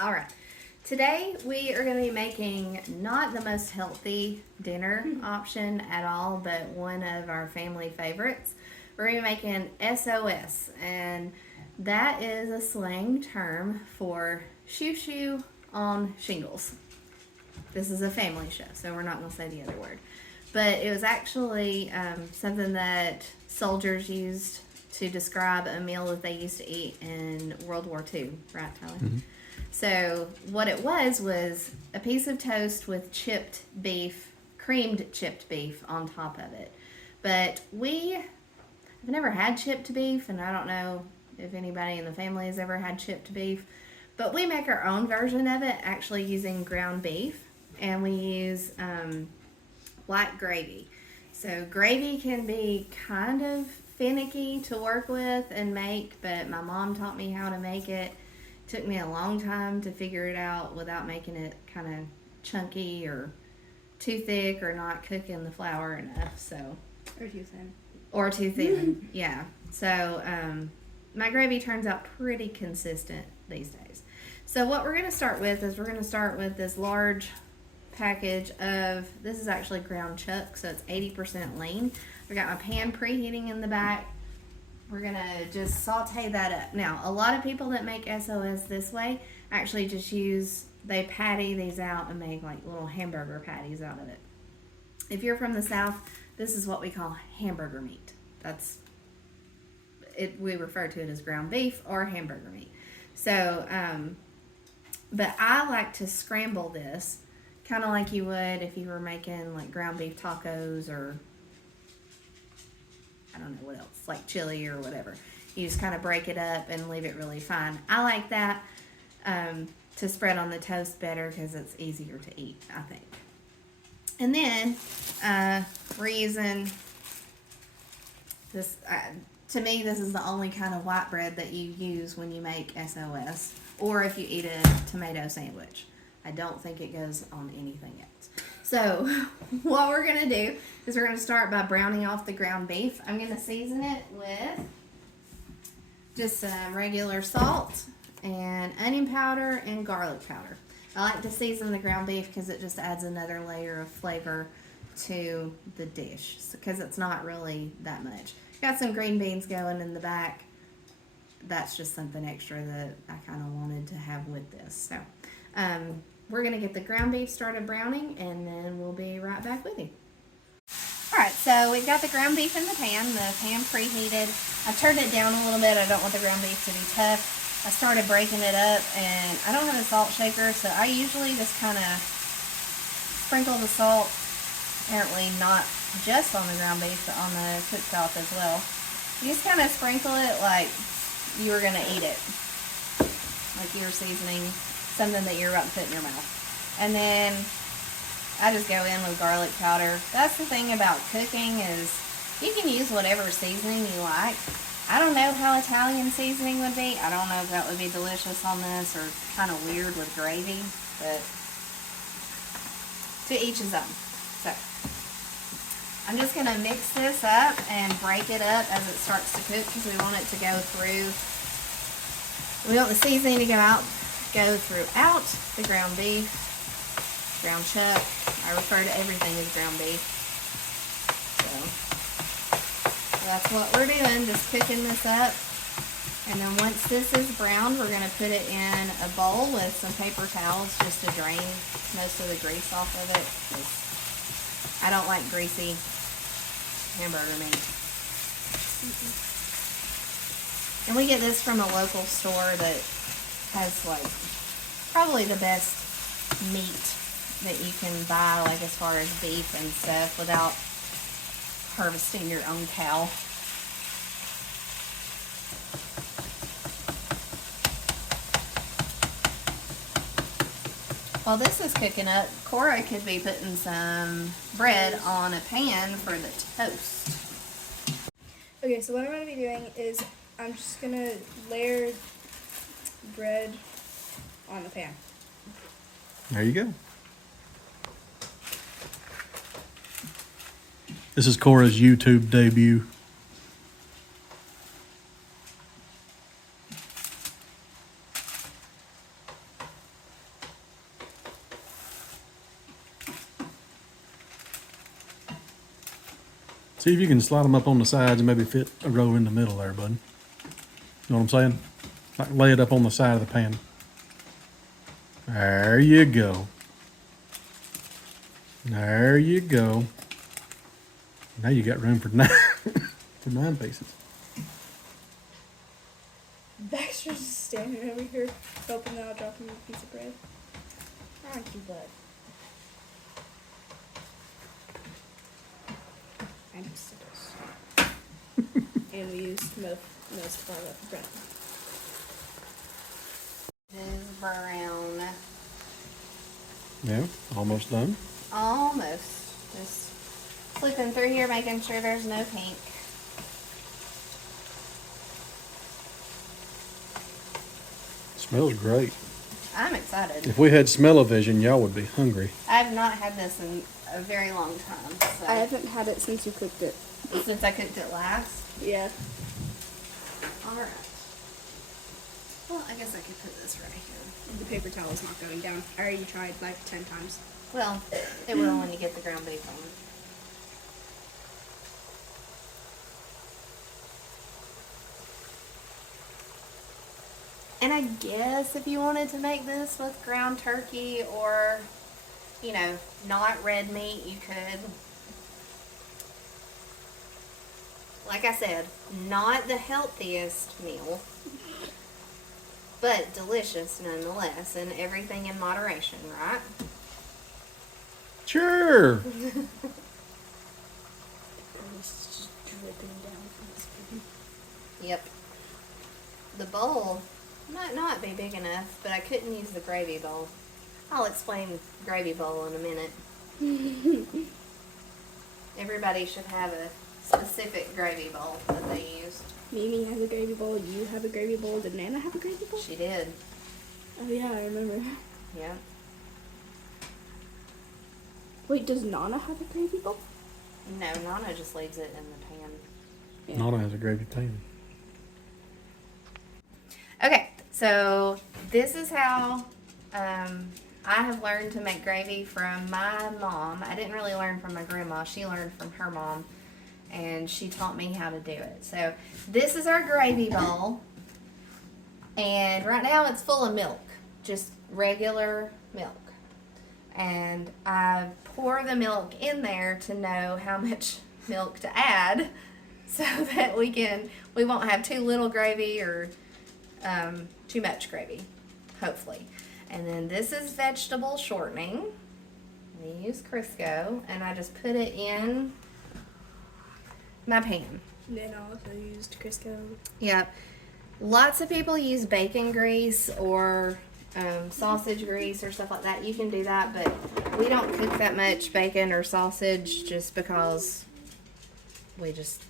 All right. Today we are going to be making not the most healthy dinner option at all, but one of our family favorites. We're going to be making SOS, and that is a slang term for Shoo Shoo on shingles. This is a family show, so we're not going to say the other word. But it was actually something that soldiers used to describe a meal that they used to eat in World War II, right, Tyler? Mm-hmm. So what it was a piece of toast with chipped beef, creamed chipped beef on top of it. But I've never had chipped beef, and I don't know if anybody in the family has ever had chipped beef, but we make our own version of it, actually using ground beef, and we use white gravy. So gravy can be kind of finicky to work with and make, but my mom taught me how to make it. Took me a long time to figure it out without making it kind of chunky or too thick or not cooking the flour enough. So or too thin. Yeah. So my gravy turns out pretty consistent these days. So what we're going to start with is this large package of, this is actually ground chuck, so it's 80% lean. I got my pan preheating in the back. We're going to just saute that up. Now, a lot of people that make SOS this way actually just they patty these out and make like little hamburger patties out of it. If you're from the South, this is what we call hamburger meat. That's it. We refer to it as ground beef or hamburger meat. So, but I like to scramble this kind of like you would if you were making like ground beef tacos or I don't know what else, like chili or whatever. You just kind of break it up and leave it really fine. I like that to spread on the toast better because it's easier to eat, I think. And then we're using this, to me, this is the only kind of white bread that you use when you make SOS or if you eat a tomato sandwich. I don't think it goes on anything else. So what we're going to do is we're going to start by browning off the ground beef. I'm going to season it with just some regular salt and onion powder and garlic powder. I like to season the ground beef because it just adds another layer of flavor to the dish because it's not really that much. Got some green beans going in the back. That's just something extra that I kind of wanted to have with this. So, we're going to get the ground beef started browning, and then we'll be right back with you. Alright, so we've got the ground beef in the pan preheated. I turned it down a little bit. I don't want the ground beef to be tough. I started breaking it up, and I don't have a salt shaker, so I usually just kind of sprinkle the salt, apparently not just on the ground beef, but on the cooktop as well. You just kind of sprinkle it like you were going to eat it, like you were seasoning something that you're about to put in your mouth. And then I just go in with garlic powder. That's the thing about cooking is you can use whatever seasoning you like. I don't know how Italian seasoning would be. I don't know if that would be delicious on this or kind of weird with gravy, but to each his own. So I'm just going to mix this up and break it up as it starts to cook because we want it to go through. We want the seasoning to go throughout the ground beef, ground chuck. I refer to everything as ground beef. So that's what we're doing, just cooking this up. And then once this is browned, we're going to put it in a bowl with some paper towels just to drain most of the grease off of it. I don't like greasy hamburger meat. And we get this from a local store that has like probably the best meat that you can buy, like as far as beef and stuff, without harvesting your own cow. While this is cooking up, Cora could be putting some bread on a pan for the toast. Okay, so what I'm going to be doing is I'm just going to layer bread on the pan. There you go. This is Cora's YouTube debut. See if you can slide them up on the sides and maybe fit a row in the middle there, bud. You know what I'm saying? Like lay it up on the side of the pan. There you go. There you go. Now you got room for 9 for 9 pieces. Baxter's just standing over here, hoping that I'll drop him a piece of bread. Aren't you, bud? And and we used most of our bread. It is brown. Yeah, almost done. Almost. Just flipping through here, making sure there's no pink. Smells great. I'm excited. If we had smell-o-vision, y'all would be hungry. I've not had this in a very long time. So. I haven't had it since you cooked it. Since I cooked it last. Yeah. Alright. Well, I guess I could put this right here. The paper towel is not going down. I already tried like 10 times. Well, it will when you get the ground beef on. And I guess if you wanted to make this with ground turkey or, you know, not red meat, you could. Like I said, not the healthiest meal, but delicious nonetheless, and everything in moderation, right? Sure. It's just dripping down from the spoon. Yep. The bowl might not be big enough, but I couldn't use the gravy bowl. I'll explain gravy bowl in a minute. Everybody should have a specific gravy bowl that they used. Mimi has a gravy bowl. You have a gravy bowl. Did Nana have a gravy bowl? She did. Oh yeah, I remember. Yeah. Wait, does Nana have a gravy bowl? No, Nana just leaves it in the pan. Yeah. Nana has a gravy pan. Okay, so this is how I have learned to make gravy from my mom. I didn't really learn from my grandma. She learned from her mom, and she taught me how to do it. So this is our gravy bowl, and right now it's full of milk, just regular milk. And I pour the milk in there to know how much milk to add so that we won't have too little gravy or too much gravy, hopefully. And then this is vegetable shortening. We use Crisco, and I just put it in my pan. Nana also used Crisco. Yep. Lots of people use bacon grease or sausage grease or stuff like that. You can do that, but we don't cook that much bacon or sausage just because we just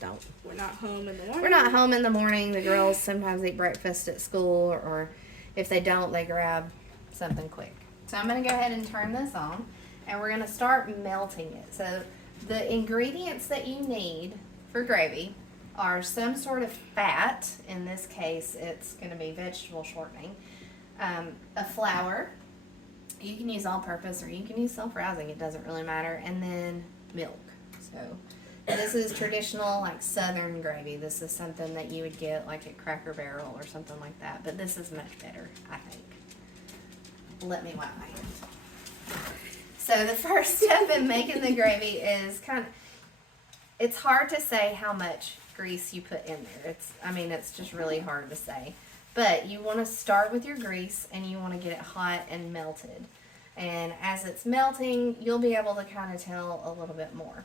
don't. We're not home in the morning. We're not home in the morning. The girls sometimes eat breakfast at school, or if they don't, they grab something quick. So I'm going to go ahead and turn this on, and we're going to start melting it. So the ingredients that you need for gravy are some sort of fat. In this case, it's going to be vegetable shortening. A flour. You can use all-purpose or you can use self-rising. It doesn't really matter. And then milk. So this is traditional, like, Southern gravy. This is something that you would get, like, at Cracker Barrel or something like that. But this is much better, I think. Let me wipe my hands. So the first step in making the gravy is it's hard to say how much grease you put in there. It's just really hard to say. But you want to start with your grease, and you want to get it hot and melted. And as it's melting, you'll be able to kind of tell a little bit more.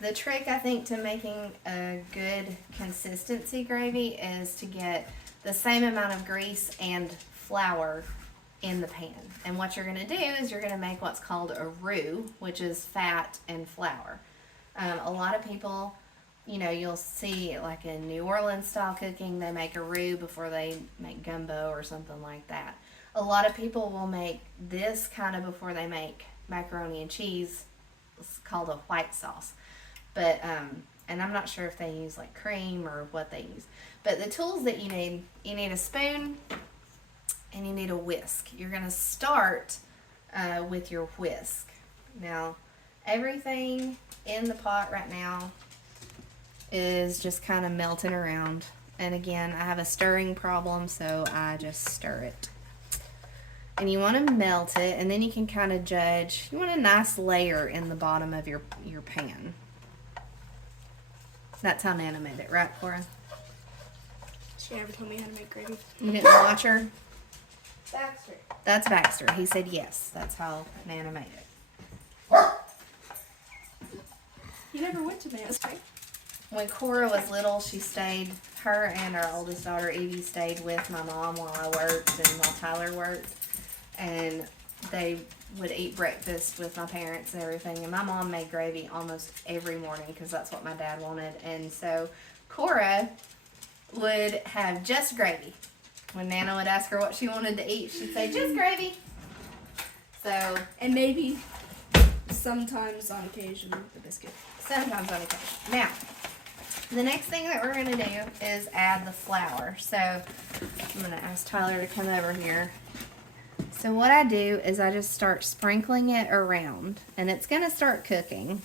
The trick, I think, to making a good consistency gravy is to get the same amount of grease and flour in the pan. And what you're going to do is you're going to make what's called a roux, which is fat and flour. A lot of people, you'll see, like, in New Orleans style cooking, they make a roux before they make gumbo or something like that. A lot of people will make this kind of before they make macaroni and cheese. It's called a white sauce. But, and I'm not sure if they use, like, cream or what they use. But the tools that you need a spoon and you need a whisk. You're going to start with your whisk. Now, Everything in the pot right now is just kind of melting around. And again, I have a stirring problem, so I just stir it. And you want to melt it, and then you can kind of judge. You want a nice layer in the bottom of your pan. That's how Nana made it, right, Cora? She never told me how to make gravy. You didn't watch her? Baxter. That's Baxter. He said yes. That's how Nana made it. You never went to Nana's, right? When Cora was little, her and our oldest daughter, Evie, stayed with my mom while I worked and while Tyler worked. And they would eat breakfast with my parents and everything. And my mom made gravy almost every morning because that's what my dad wanted. And so Cora would have just gravy. When Nana would ask her what she wanted to eat, she'd say, just gravy. So, and maybe sometimes on occasion the biscuit. Sometimes on occasion. Now, the next thing that we're going to do is add the flour. So, I'm going to ask Tyler to come over here. So what I do is I just start sprinkling it around, and it's going to start cooking.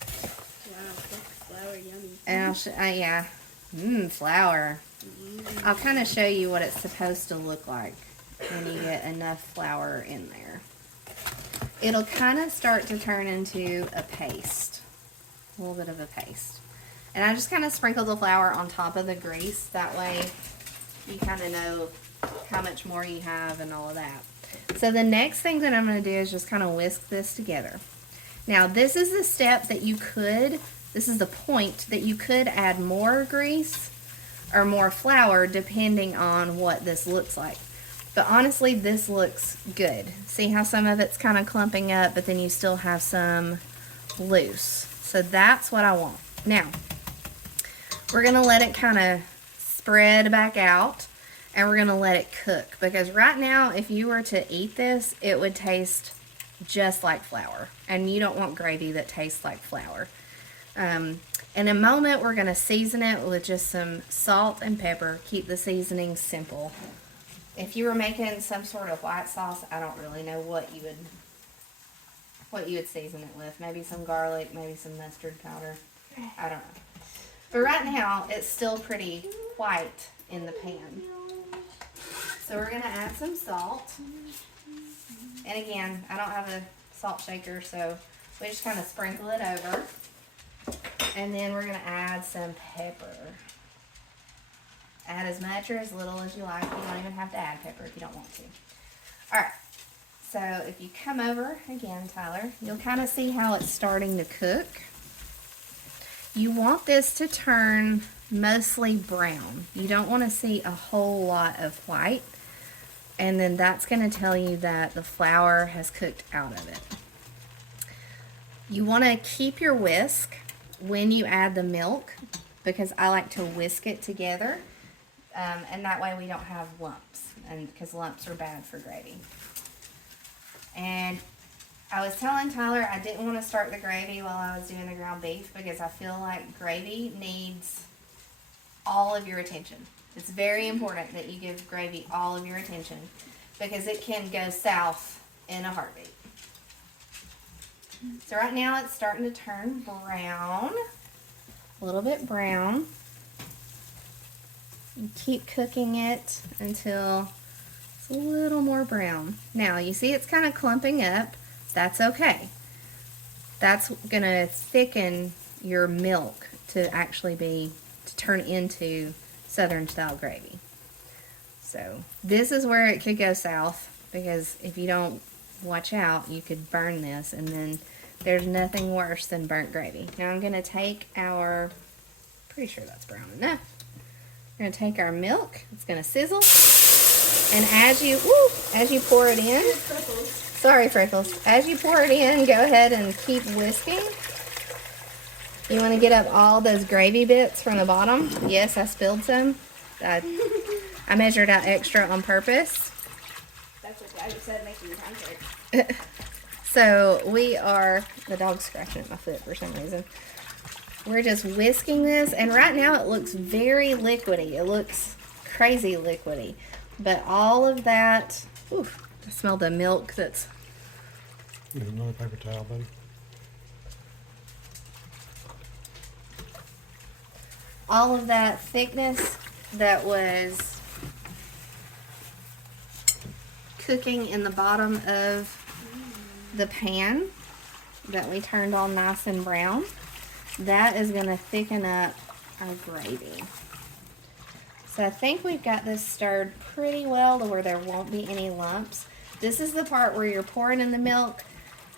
Wow, flour, yummy. And I'll yeah, flour. I'll kind of show you what it's supposed to look like when you get enough flour in there. It'll kind of start to turn into a paste, a little bit of a paste. And I just kind of sprinkle the flour on top of the grease. That way you kind of know how much more you have and all of that. So the next thing that I'm going to do is just kind of whisk this together. Now this is the step that this is the point that you could add more grease or more flour depending on what this looks like. But honestly, this looks good. See how some of it's kind of clumping up, but then you still have some loose. So that's what I want. Now, we're going to let it kind of spread back out. And we're going to let it cook. Because right now, if you were to eat this, it would taste just like flour. And you don't want gravy that tastes like flour. In a moment, we're going to season it with just some salt and pepper. Keep the seasoning simple. If you were making some sort of white sauce, I don't really know what you would season it with. Maybe some garlic, maybe some mustard powder. I don't know. But right now, it's still pretty white in the pan. So we're going to add some salt. And again, I don't have a salt shaker, so we just kind of sprinkle it over. And then we're going to add some pepper. Add as much or as little as you like. You don't even have to add pepper if you don't want to. Alright, so if you come over again, Tyler, you'll kind of see how it's starting to cook. You want this to turn mostly brown. You don't want to see a whole lot of white. And then that's going to tell you that the flour has cooked out of it. You want to keep your whisk when you add the milk, because I like to whisk it together. And that way we don't have lumps, and because lumps are bad for gravy. And I was telling Tyler I didn't want to start the gravy while I was doing the ground beef, because I feel like gravy needs all of your attention. It's very important that you give gravy all of your attention, because it can go south in a heartbeat. So right now it's starting to turn brown, a little bit brown. You keep cooking it until it's a little more brown. Now you see it's kind of clumping up. That's okay. That's going to thicken your milk to turn into Southern style gravy. So this is where it could go south, because if you don't watch out, you could burn this, and then there's nothing worse than burnt gravy. Now I'm going to take pretty sure that's brown enough. We're going to take our milk. It's going to sizzle. And as you pour it in, sorry Freckles, as you pour it in, go ahead and keep whisking. You want to get up all those gravy bits from the bottom. Yes, I spilled some. I measured out extra on purpose. That's okay. I just said making your pancake. So the dog's scratching at my foot for some reason. We're just whisking this, and right now it looks very liquidy. It looks crazy liquidy. But all of that, I smell the milk that's... There's another paper towel, buddy. all of that thickness that was cooking in the bottom of the pan that we turned all nice and brown, that is going to thicken up our gravy. So I think we've got this stirred pretty well to where there won't be any lumps. This is the part where you're pouring in the milk.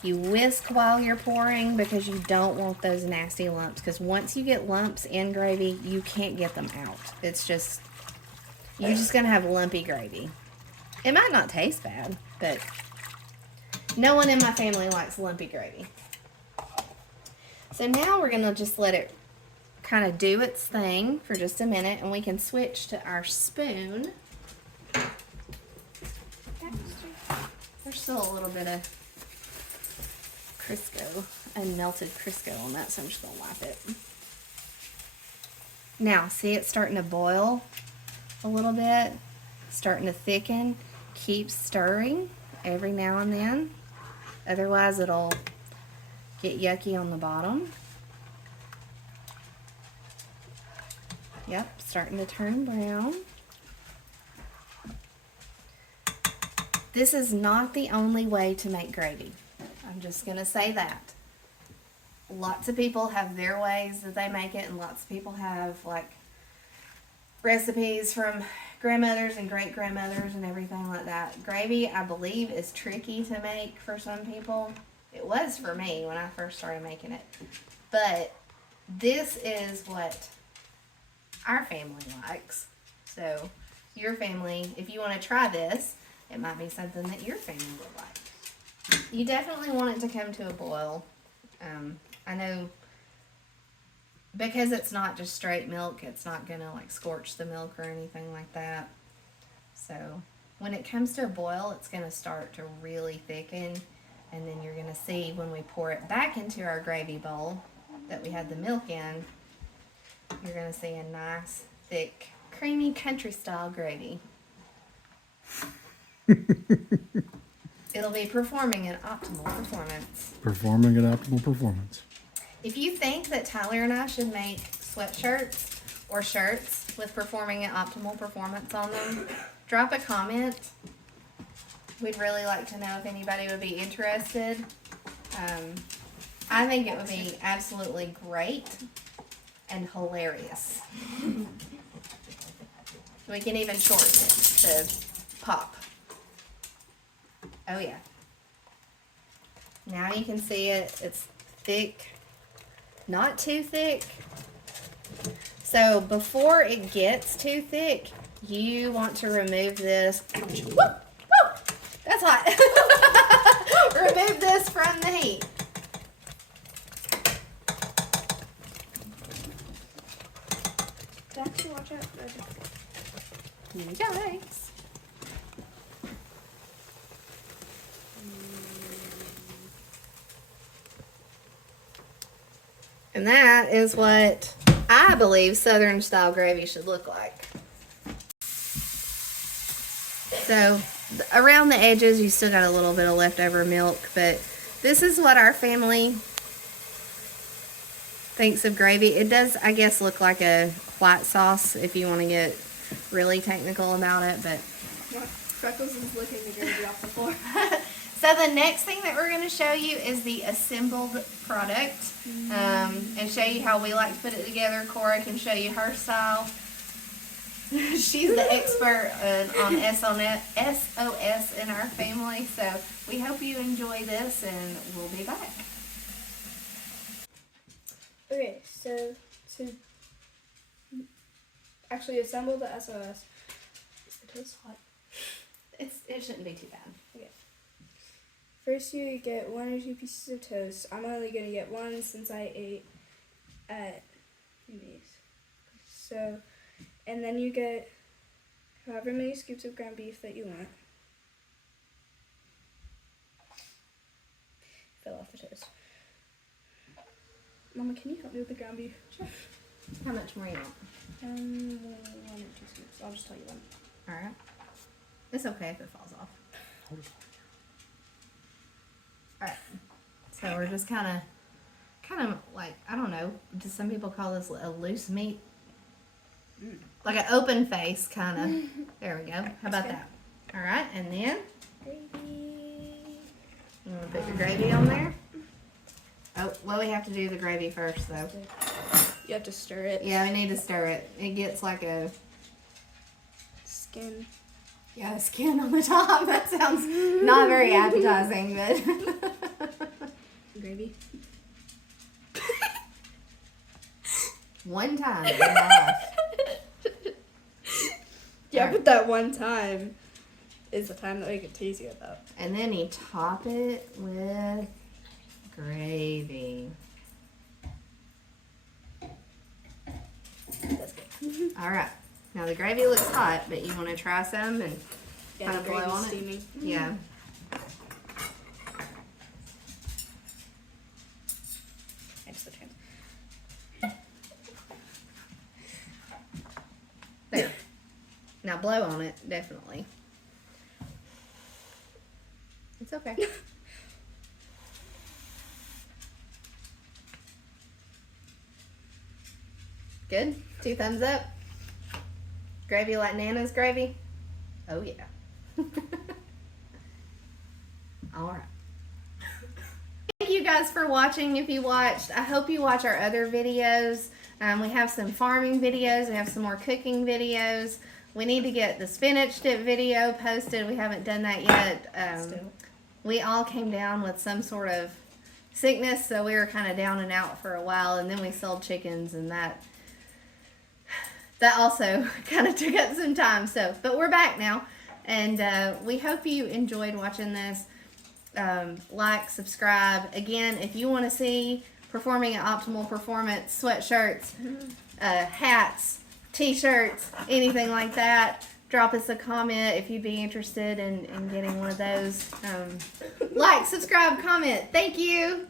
You whisk while you're pouring because you don't want those nasty lumps, because once you get lumps in gravy, you can't get them out. It's just, you're just going to have lumpy gravy. It might not taste bad, but no one in my family likes lumpy gravy. So now we're going to just let it kind of do its thing for just a minute, and we can switch to our spoon. There's still a little bit of Crisco, unmelted Crisco on that, so I'm just going to wipe it. Now, see it's starting to boil a little bit, starting to thicken. Keep stirring every now and then, otherwise it'll get yucky on the bottom. Yep, starting to turn brown. This is not the only way to make gravy. I'm just going to say that. Lots of people have their ways that they make it, and lots of people have like recipes from grandmothers and great grandmothers and everything like that. Gravy, I believe, is tricky to make for some people. It was for me when I first started making it. But this is what our family likes. So your family, if you want to try this, it might be something that your family would like. You definitely want it to come to a boil. I know because it's not just straight milk, it's not going to like scorch the milk or anything like that. So when it comes to a boil, it's going to start to really thicken, and then you're going to see when we pour it back into our gravy bowl that we had the milk in, you're going to see a nice, thick, creamy country style gravy. It'll be performing an optimal performance. Performing an optimal performance. If you think that Tyler and I should make sweatshirts or shirts with performing an optimal performance on them, drop a comment. We'd really like to know if anybody would be interested. I think it would be absolutely great and hilarious. We can even shorten it to pop. Oh yeah. Now you can see it. It's thick. Not too thick. So before it gets too thick, you want to remove this. Ouch. Woo! Woo! That's hot. Remove this from the heat. Actually, watch out. Yikes. And that is what I believe Southern style gravy should look like. So around the edges, you still got a little bit of leftover milk, but this is what our family thinks of gravy. It does, I guess, look like a white sauce if you want to get really technical about it, but Freckles is licking the gravy off the floor. so the next thing that we're going to show you is the assembled product, and show you how we like to put it together. Cora can show you her style. She's the expert on SOS in our family, so we hope you enjoy this, and we'll be back. Okay, so to actually assemble the SOS, is the toast hot? It shouldn't be too bad. Okay. First, you get 1 or 2 pieces of toast. I'm only gonna get 1 since I ate at Minnie's. So, and then you get however many scoops of ground beef that you want. Fell off the toast. Mama, can you help me with the ground beef? Sure. How much more you want? 1 or 2 scoops. I'll just tell you when. All right. It's okay if it falls off. All right. So we're just kind of like, I don't know. Do some people call this a loose meat Like an open face, kind of. There we go. How about good. that? All right, and then Gravy. you want to put your gravy on there. Oh, well, we have to do the gravy first, though. You have to stir it. Yeah, we need to stir it. It gets like a Skin. skin on the top. That sounds not very appetizing, but Gravy. one time in my life. Yeah, Alright. but that one time is the time that we could tease you about. And then you top it with gravy. That's good. All right. Now the gravy looks hot, but you want to try some and Yeah, Kinda the blow gravy's on it? steaming. yeah. I just looked There. Now blow on it, definitely. It's okay. Good? 2 thumbs up? Gravy like Nana's gravy? Oh yeah. Alright. Thank you guys for watching. If you watched, I hope you watch our other videos. We have some farming videos. We have some more cooking videos. We need to get the spinach dip video posted. We haven't done that yet. Still. We all came down with some sort of sickness, so we were kind of down and out for a while, and then we sold chickens, and that also kind of took up some time. So, but we're back now, and we hope you enjoyed watching this. Like, subscribe. Again, if you want to see Performing at Optimal Performance sweatshirts, hats, t-shirts, anything like that, drop us a comment if you'd be interested in getting one of those. Like, subscribe, comment. Thank you.